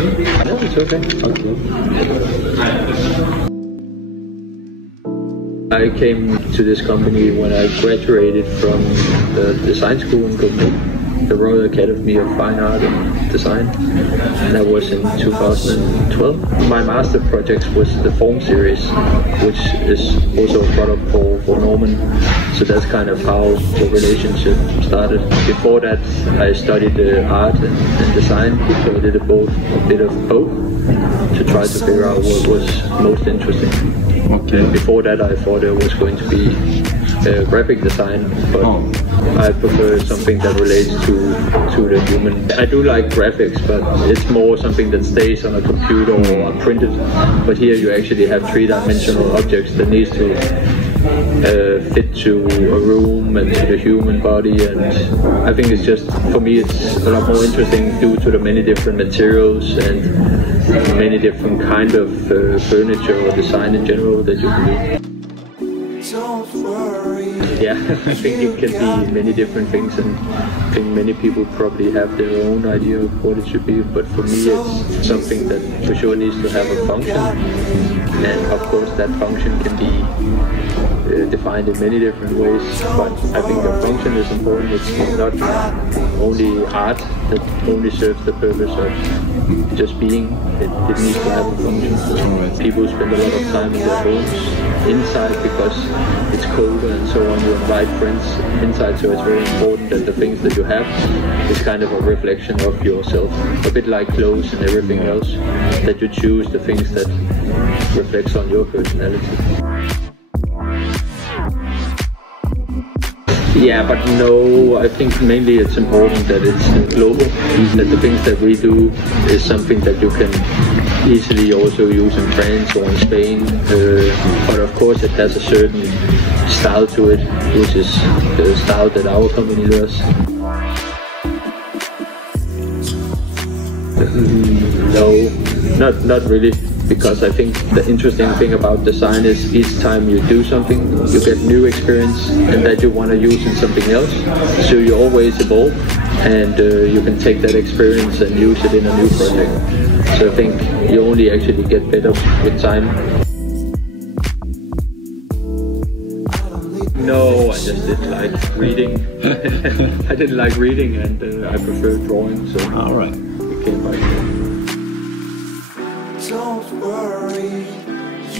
No, it's okay. I came to this company when I graduated from the design school in Copenhagen, the Royal Academy of Fine Art and Design, and that was in 2012. My master project was the Form series, which is also a product for Normann, so that's kind of how the relationship started. Before that, I studied art and design, so I did a bit of both to try to figure out what was most interesting. Okay. And before that, I thought it was going to be graphic design, but I prefer something that relates to the human. I do like graphics, but it's more something that stays on a computer or printed. But here you actually have three-dimensional objects that needs to fit to a room and to the human body, and I think it's just, for me, it's a lot more interesting due to the many different materials and many different kind of furniture or design in general that you can do. Yeah, I think it can be many different things, and I think many people probably have their own idea of what it should be, but for me it's something that for sure needs to have a function, and of course that function can be defined in many different ways, but I think the function is important. It's not only art that only serves the purpose of just being. It needs to have a function. People spend a lot of time in their homes inside because it's colder and so on. You invite friends inside, so it's very important that the things that you have is kind of a reflection of yourself, a bit like clothes and everything else, that you choose the things that reflects on your personality. Yeah, but no, I think mainly it's important that it's global, that the things that we do is something that you can easily also use in France or in Spain, but of course it has a certain style to it, which is the style that our company does. No, not really. Because I think the interesting thing about design is each time you do something, you get new experience and that you want to use in something else. So you always evolve, and you can take that experience and use it in a new project. So I think you only actually get better with time. No, I just didn't like reading. I didn't like reading, and I prefer drawing, so all right, it came by.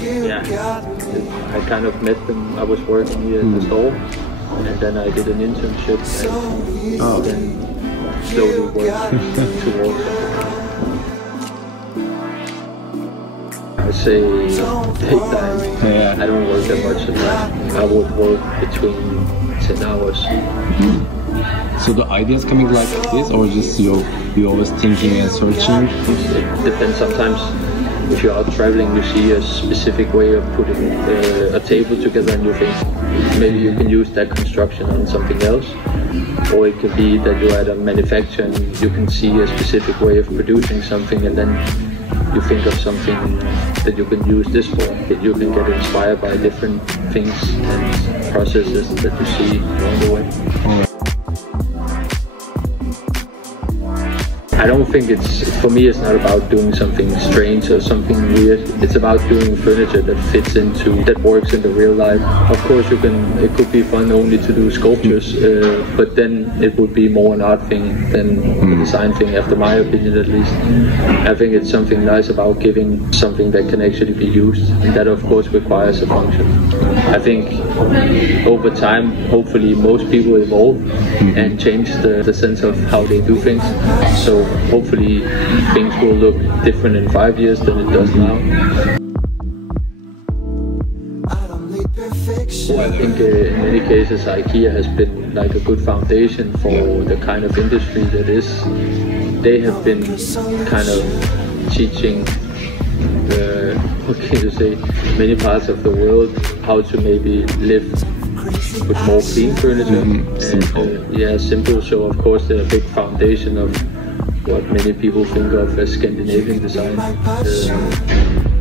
Yeah, I kind of met them. I was working here at the store, and then I did an internship, and then slowly worked towards it. I say daytime. Yeah. I don't work that much at night. I would work between 10 hours. So the ideas coming like this, or just you always thinking and searching? It depends. Sometimes if you're out traveling, you see a specific way of putting a table together and you think maybe you can use that construction on something else. Or it could be that you're at a manufacturer and you can see a specific way of producing something, and then you think of something that you can use this for. That you can get inspired by different things and processes that you see along the way. I don't think for me it's not about doing something strange or something weird. It's about doing furniture that fits into, that works in the real life. Of course it could be fun only to do sculptures, but then it would be more an art thing than a design thing, after my opinion at least. I think it's something nice about giving something that can actually be used, and that of course requires a function. I think over time, hopefully most people evolve and change the sense of how they do things. So hopefully things will look different in 5 years than it does now. I think in many cases IKEA has been like a good foundation for the kind of industry that is. They have been kind of teaching what can you say, many parts of the world how to maybe live with more clean furniture. Simple. Simple. So of course they're a big foundation of what many people think of as Scandinavian design.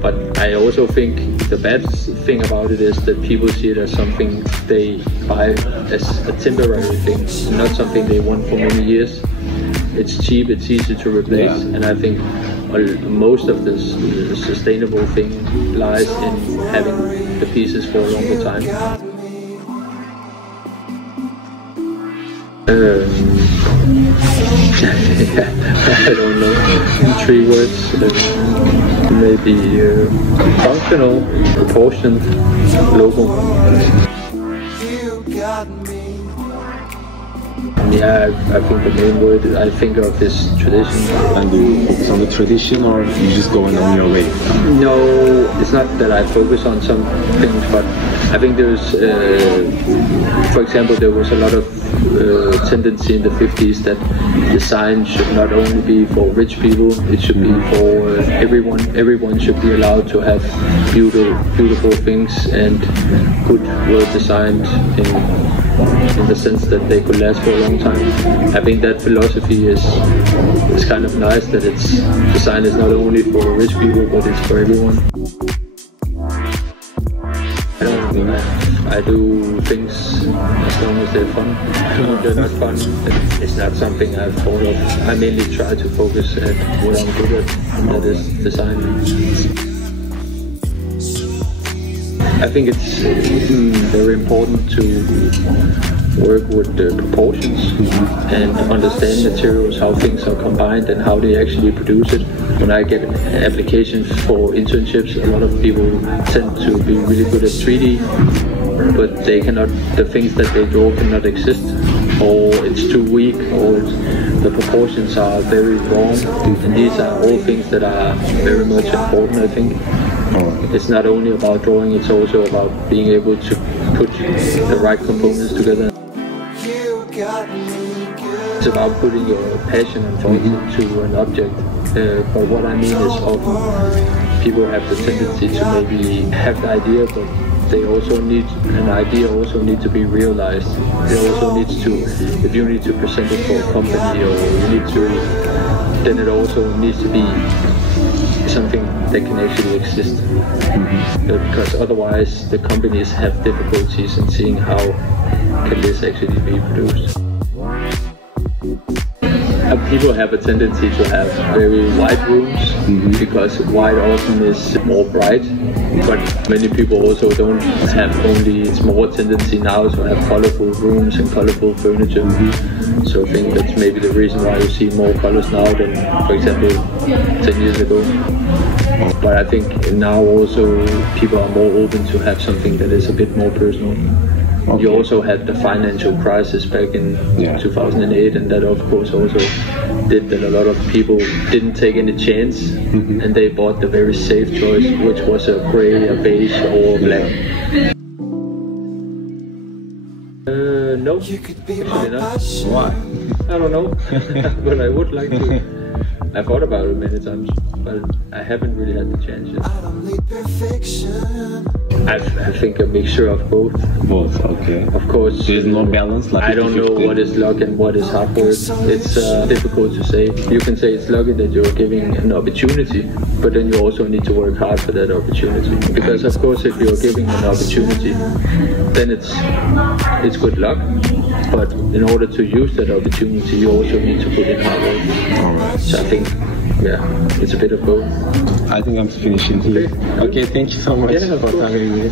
But I also think the bad thing about it is that people see it as something they buy as a temporary thing, not something they want for many years. It's cheap, it's easy to replace, and I think most of this sustainable thing lies in having the pieces for a longer time. I don't know. 3 words. Maybe functional, proportioned, local. Yeah, I think the main word I think of is tradition. And do you focus on the tradition, or you just going on your way? No, it's not that I focus on some things, but I think there's, for example, there was a lot of tendency in the 50s that design should not only be for rich people, it should be for everyone. Everyone should be allowed to have beautiful things and good, well designed in the sense that they could last for a long time. I think that philosophy is kind of nice, that design is not only for rich people, but it's for everyone. I do things as long as they're fun. When they're not fun, it's not something I've thought of. I mainly try to focus at what I'm good at, and that is design. I think it's very important to work with the proportions and understand materials, how things are combined and how they actually produce it. When I get applications for internships, a lot of people tend to be really good at 3D, but the things that they draw cannot exist, or it's too weak, or the proportions are very wrong. And these are all things that are very much important, I think. It's not only about drawing, it's also about being able to put the right components together. It's about putting your passion and thought into an object. But what I mean is often people have the tendency to maybe have the idea, but they also need an idea also need to be realized. It also needs to, if you need to present it for a company, or you need to, then it also needs to be something that can actually exist. Because otherwise the companies have difficulties in seeing how can this actually be produced. People have a tendency to have very wide rooms because white often is more bright, but many people also don't have only, it's more tendency now to have colorful rooms and colorful furniture. So I think that's maybe the reason why you see more colors now than, for example, 10 years ago. But I think now also people are more open to have something that is a bit more personal. Okay. You also had the financial crisis back in 2008, and that of course also did that a lot of people didn't take any chance, and they bought the very safe choice, which was a grey, a beige, or black. No, actually not. Why? I don't know, but I would like to. I thought about it many times, but I haven't really had the chance yet. I think a mixture of both. Both, okay. Of course. There's no balance, like I don't know what is luck and what is hard work. It's difficult to say. You can say it's lucky that you're giving an opportunity, but then you also need to work hard for that opportunity. Because of course, if you're giving an opportunity, then it's good luck. But in order to use that opportunity, you also need to put in hard work. Alright. So I think, it's a bit of both. I think I'm finishing here. Okay, thank you so much for having me.